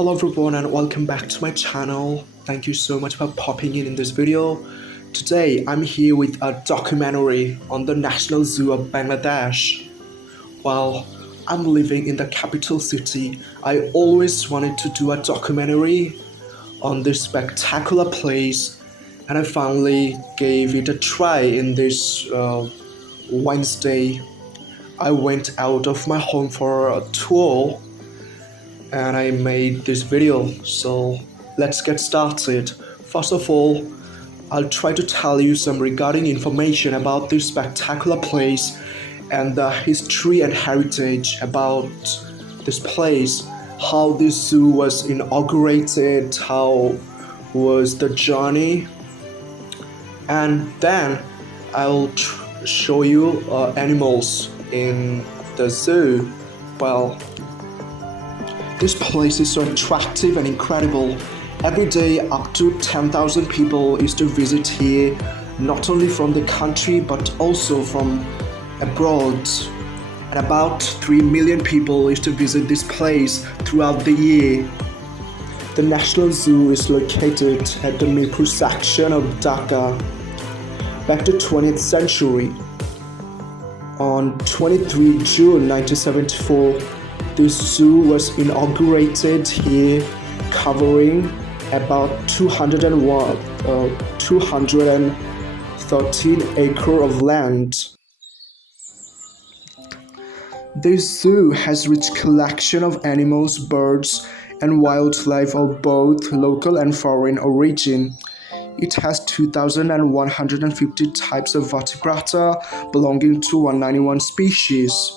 Hello everyone and welcome back to my channel. Thank you so much for popping in this video. Today I'm here with a documentary on the National Zoo of Bangladesh. While I'm living in the capital city, I always wanted to do a documentary on this spectacular place, and I finally gave it a try in this Wednesday. I went out of my home for a tour and I made this video. So let's get started. First of all, I'll try to tell you some regarding information about this spectacular place and the history and heritage about this place, how this zoo was inaugurated, how was the journey, and then I'll show you animals in the zoo. Well, this place is so attractive and incredible. Every day up to 10,000 people used to visit here, not only from the country but also from abroad. And about 3 million people used to visit this place throughout the year. The National Zoo is located at the Mirpur section of Dhaka. Back to 20th century, on 23 June 1974, this zoo was inaugurated here, covering about 213 acres of land. This zoo has rich collection of animals, birds, and wildlife of both local and foreign origin. It has 2,150 types of vertebrata belonging to 191 species.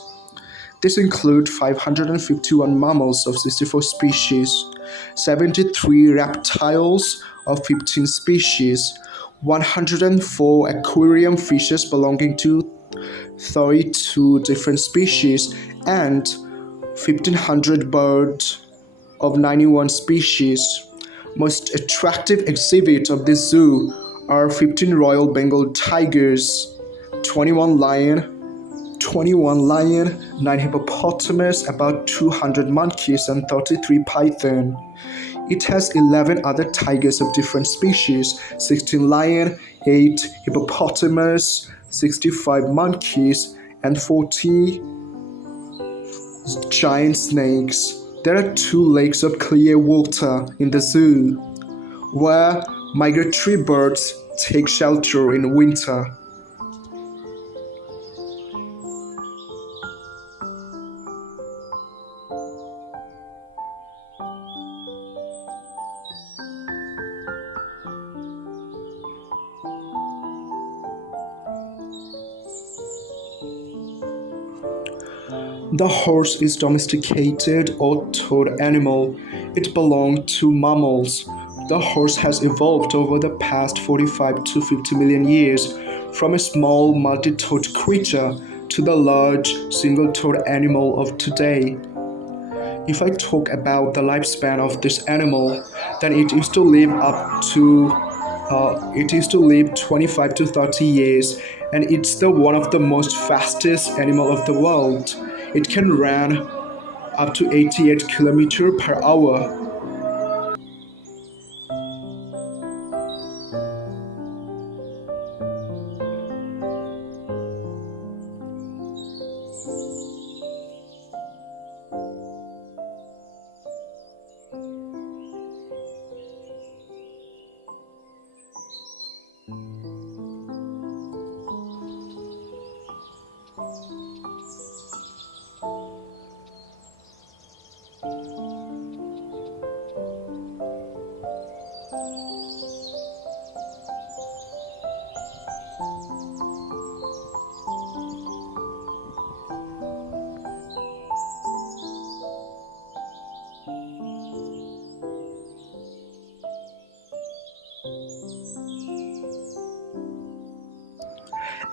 This includes 551 mammals of 64 species, 73 reptiles of 15 species, 104 aquarium fishes belonging to 32 different species, and 1,500 birds of 91 species. Most attractive exhibits of this zoo are 15 Royal Bengal tigers, 21 lion, 9 hippopotamus, about 200 monkeys, and 33 python. It has 11 other tigers of different species, 16 lion, 8 hippopotamus, 65 monkeys, and 40 giant snakes. There are 2 lakes of clear water in the zoo, where migratory birds take shelter in winter. The horse is domesticated or taught animal. It belonged to mammals. The horse has evolved over the past 45 to 50 million years from a small multi-toed creature to the large single-toed animal of today. If I talk about the lifespan of this animal, then it used to live 25 to 30 years, and it's one of the most fastest animal of the world. It can run up to 88 kilometers per hour.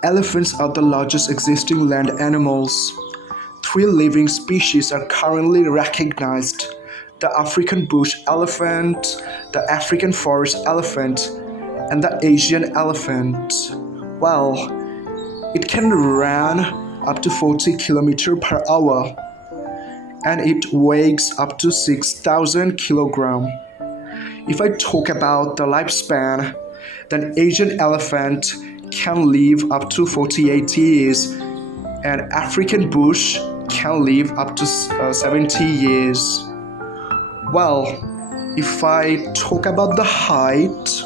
Elephants are the largest existing land animals. 3 living species are currently recognized: the African bush elephant, the African forest elephant, and the Asian elephant. Well, it can run up to 40 kilometers per hour. and it weighs up to 6,000 kilograms. If I talk about the lifespan, then Asian elephant can live up to 48 years and African bush can live up to 70 years. Well, if I talk about the height,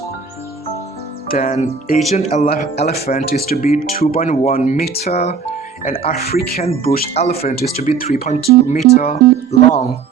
then Asian elephant is to be 2.1 meter and African bush elephant is to be 3.2 meter long.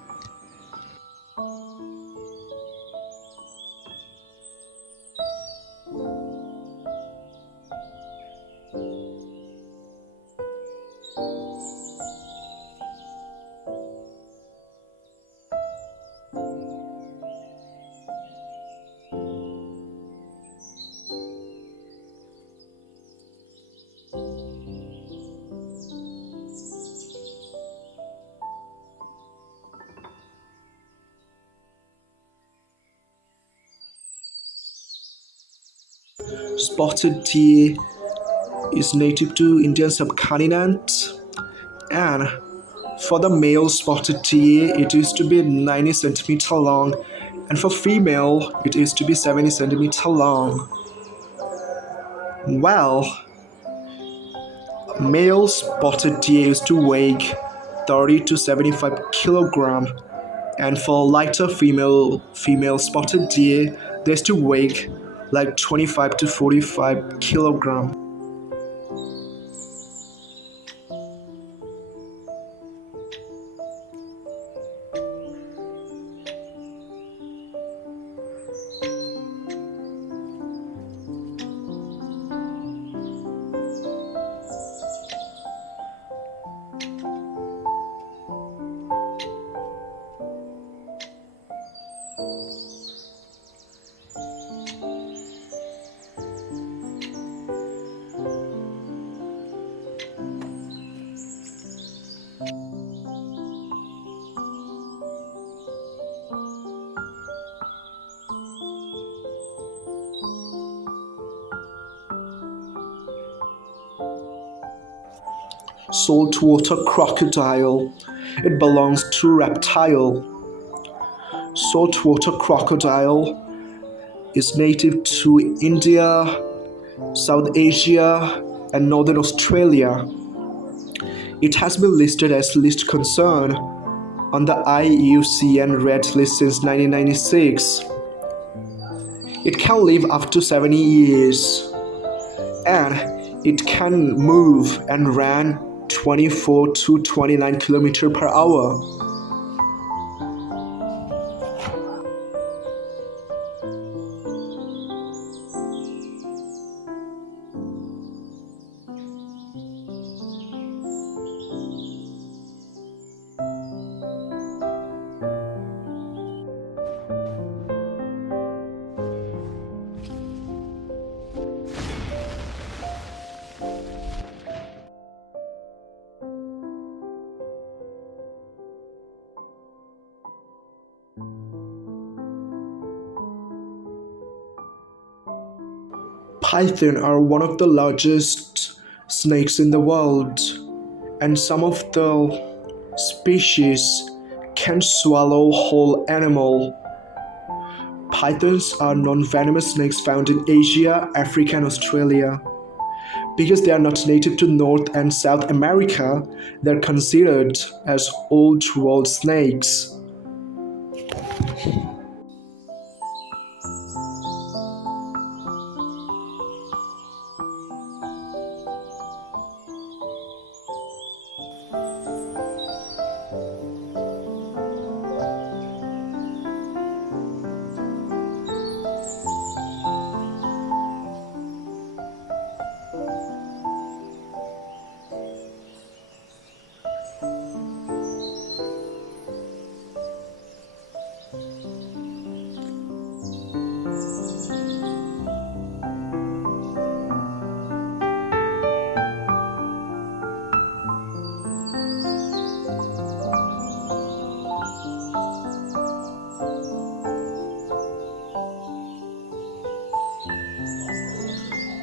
Spotted deer is native to Indian subcontinent, and for the male spotted deer it is to be 90 centimeter long, and for female it is to be 70 centimeter long. Well, male spotted deer is to weigh 30 to 75 kilogram, and for lighter female spotted deer there's to weigh like 25 to 45 kilogram. Saltwater crocodile. It belongs to reptile. Saltwater crocodile is native to India, South Asia, and Northern Australia. It has been listed as least concern on the IUCN Red List since 1996. It can live up to 70 years, and it can move and run 24 to 29 km per hour. Python are one of the largest snakes in the world, and some of the species can swallow whole animal. Pythons are non-venomous snakes found in Asia, Africa, and Australia. Because they are not native to North and South America, they're considered as old world snakes.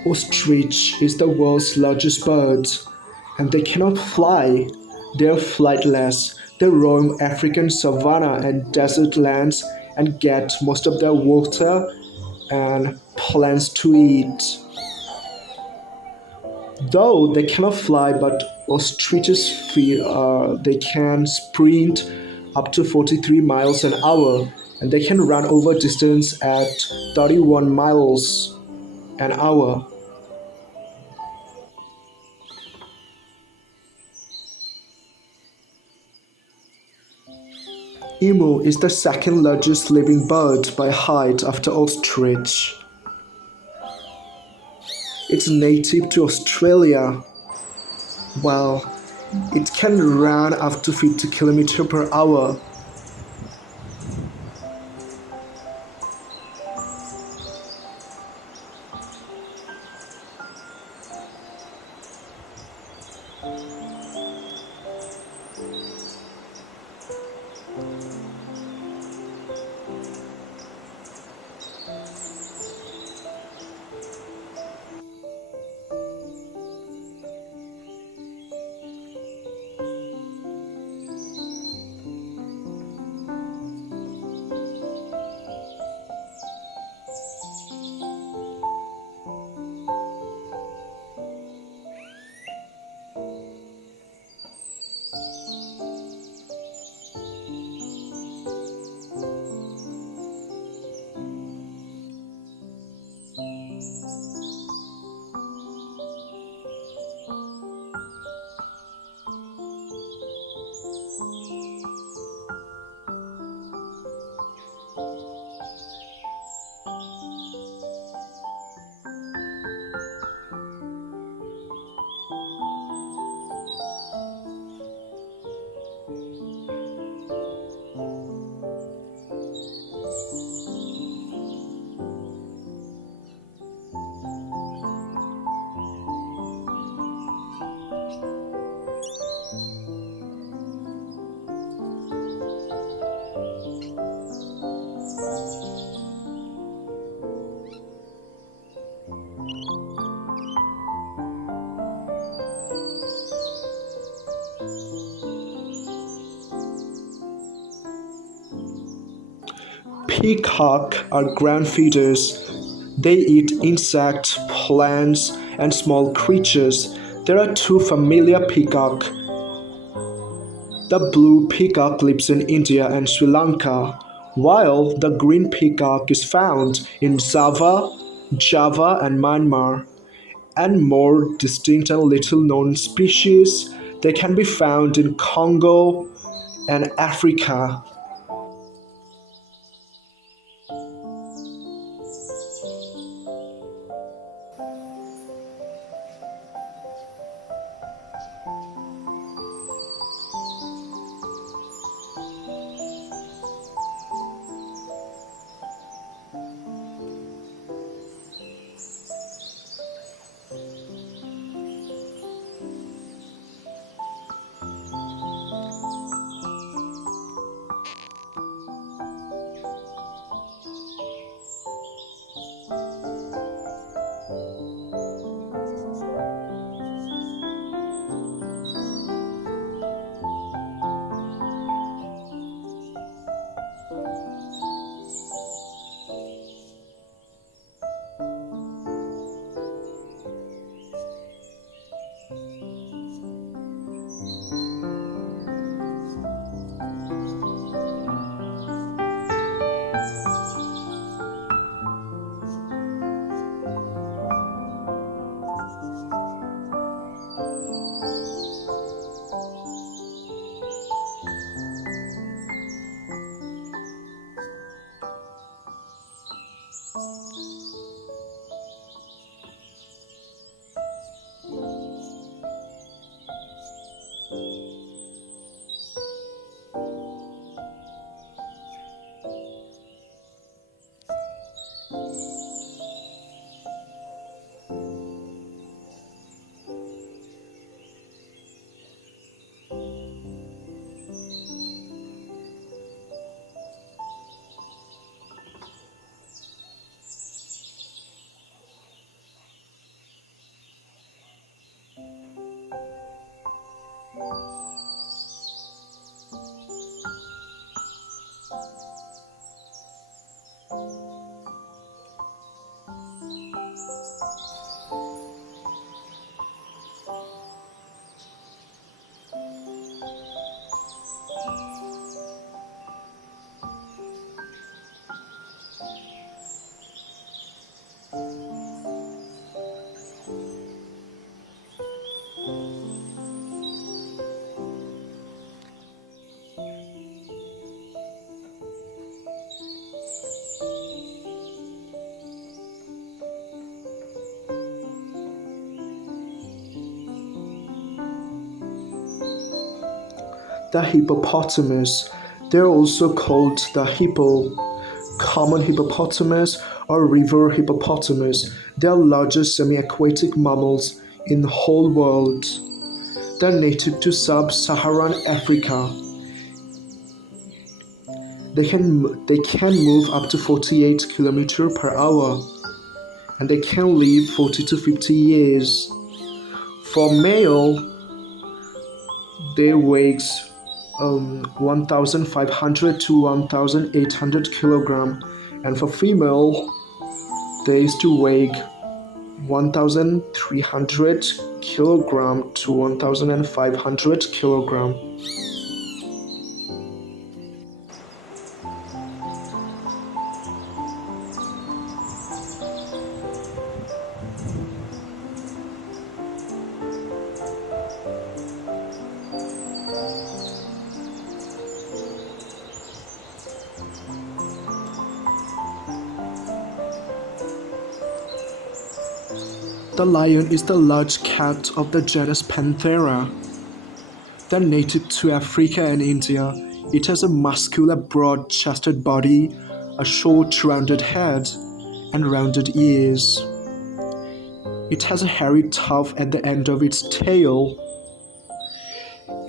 Ostrich is the world's largest bird, and they cannot fly. They are flightless, They roam African savanna and desert lands and get most of their water and plants to eat. Though they cannot fly, but ostriches they can sprint up to 43 miles an hour, and they can run over distance at 31 miles an hour. Emu is the second largest living bird by height after ostrich. It's native to Australia. Well, it can run up to 50 km per hour. Peacock are ground feeders. They eat insects, plants, and small creatures. There are two familiar peacock. The blue peacock lives in India and Sri Lanka, while the green peacock is found in Java and Myanmar. And more distinct and little known species, they can be found in Congo and Africa. The hippopotamus. They're also called the hippo, common hippopotamus or river hippopotamus. They are largest semi-aquatic mammals in the whole world. They're native to sub-Saharan Africa. They can move up to 48 km per hour, and they can live 40 to 50 years. For male, they weighs 1,500 to 1,800 kilogram, and for female, they used to weigh 1,300 kilogram to 1,500 kilogram. The lion is the large cat of the genus Panthera. They're native to Africa and India. It has a muscular, broad-chested body, a short, rounded head, and rounded ears. It has a hairy tuft at the end of its tail.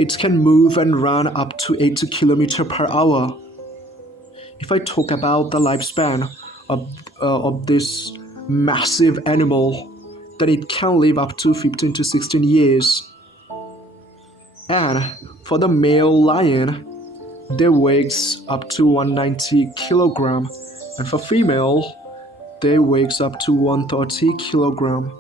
It can move and run up to 80 km per hour. If I talk about the lifespan of this massive animal, then it can live up to 15 to 16 years. And for the male lion, their weighs up to 190 kilogram, and for female, their weighs up to 130 kilogram.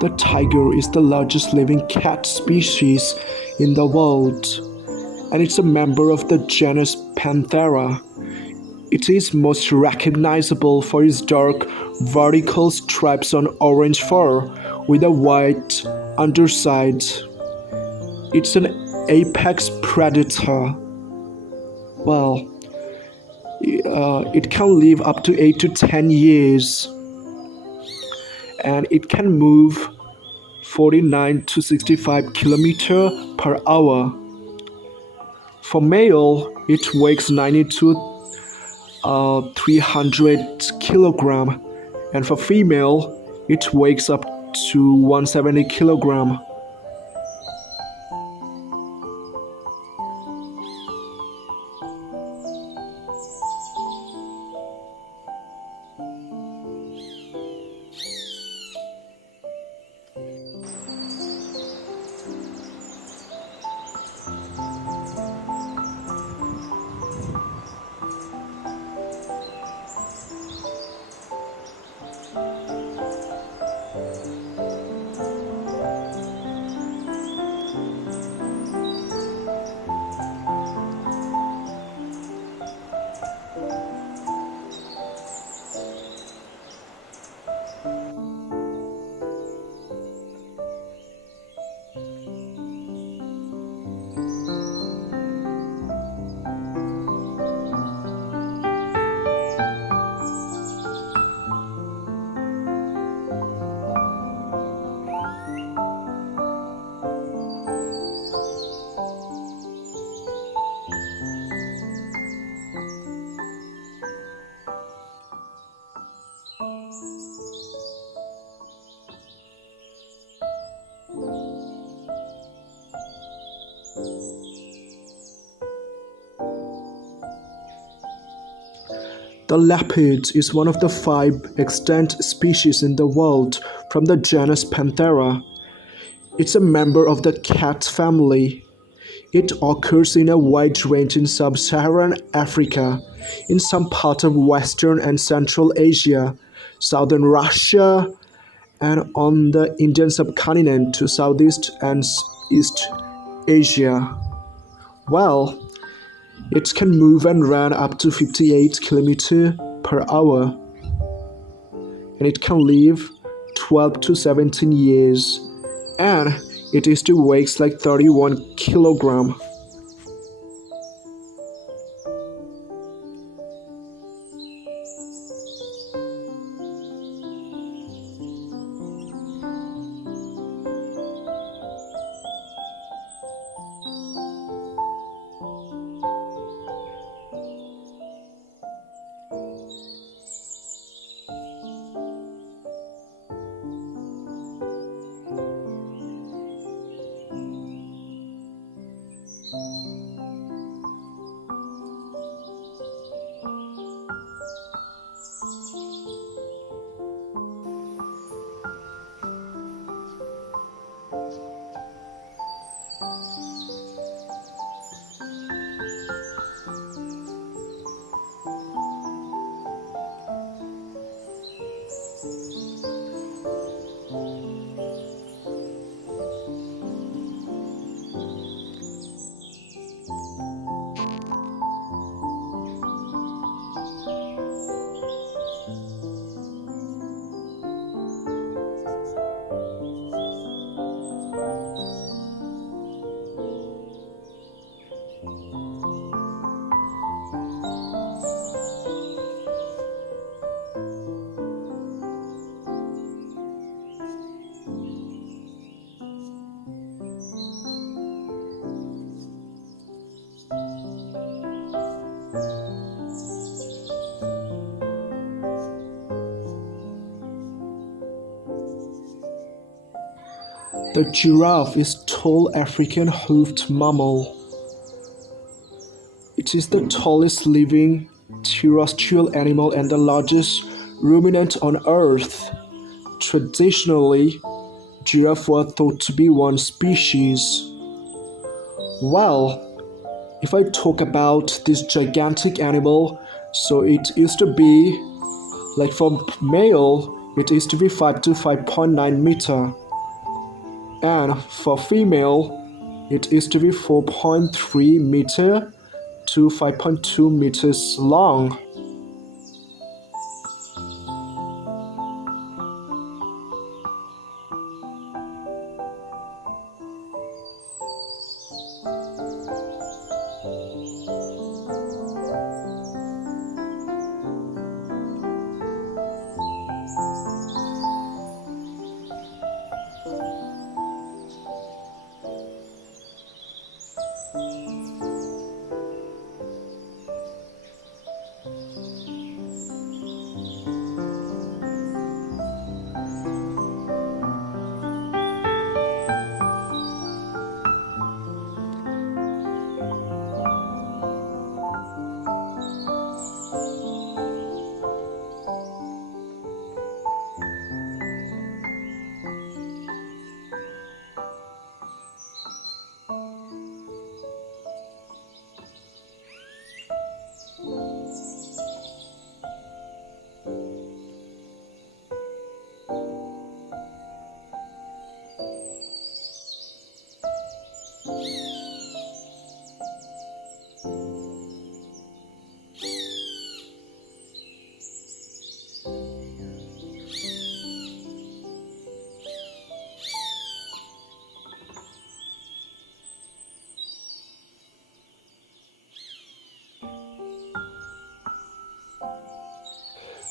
The tiger is the largest living cat species in the world, and it's a member of the genus Panthera. It is most recognizable for its dark vertical stripes on orange fur with a white underside. It's an apex predator. Well, it can live up to 8 to 10 years, and it can move 49 to 65 kilometers per hour. For male, it weighs 90 to 300 kilogram, and for female, it weighs up to 170 kilogram. The leopard is one of the 5 extant species in the world from the genus Panthera. It's a member of the cat family. It occurs in a wide range in sub-Saharan Africa, in some parts of Western and Central Asia, southern Russia, and on the Indian subcontinent to Southeast and East Asia. Well, it can move and run up to 58 kilometers per hour, and it can live 12 to 17 years, and it is to weighs like 31 kilogram. The giraffe is a tall African hoofed mammal. It is the tallest living terrestrial animal and the largest ruminant on Earth. Traditionally, giraffes were thought to be one species. Well, if I talk about this gigantic animal, so it used to be, like for male, it used to be 5 to 5.9 meter. And for female, it is to be 4.3 meter to 5.2 meters long.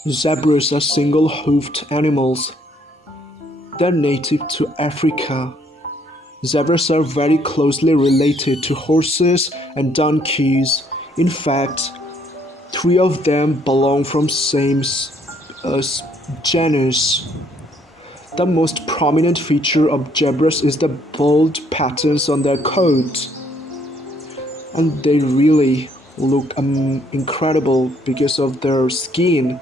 Zebras are single-hoofed animals. They're native to Africa. Zebras are very closely related to horses and donkeys. In fact, three of them belong from same genus. The most prominent feature of zebras is the bold patterns on their coat. And they really look incredible because of their skin.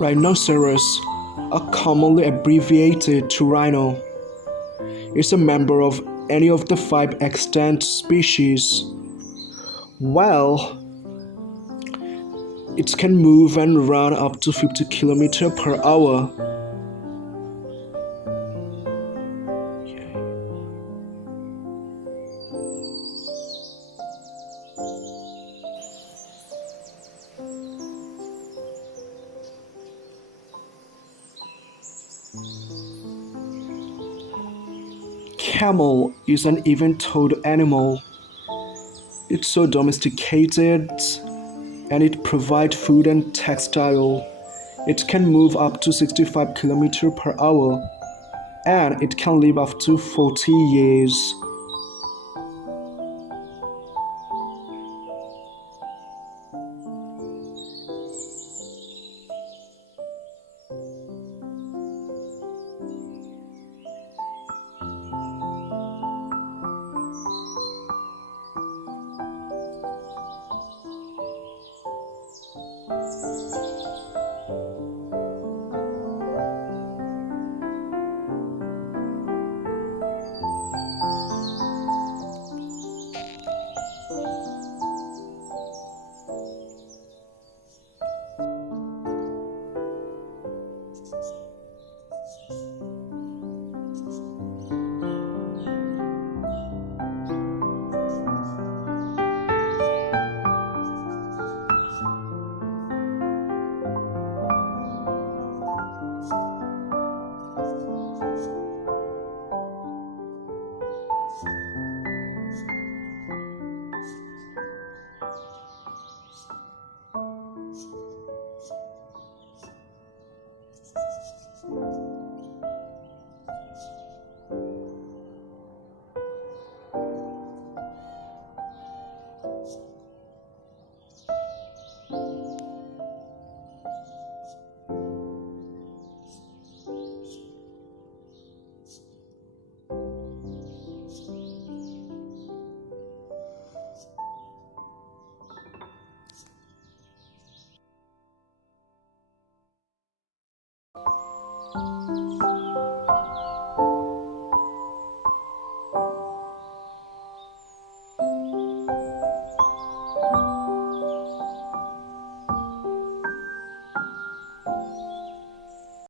Rhinoceros, are commonly abbreviated to rhino, is a member of any of the 5 extant species. Well, it can move and run up to 50 km per hour. Camel is an even-toed animal. It's so domesticated and it provides food and textile. It can move up to 65 km per hour and it can live up to 40 years.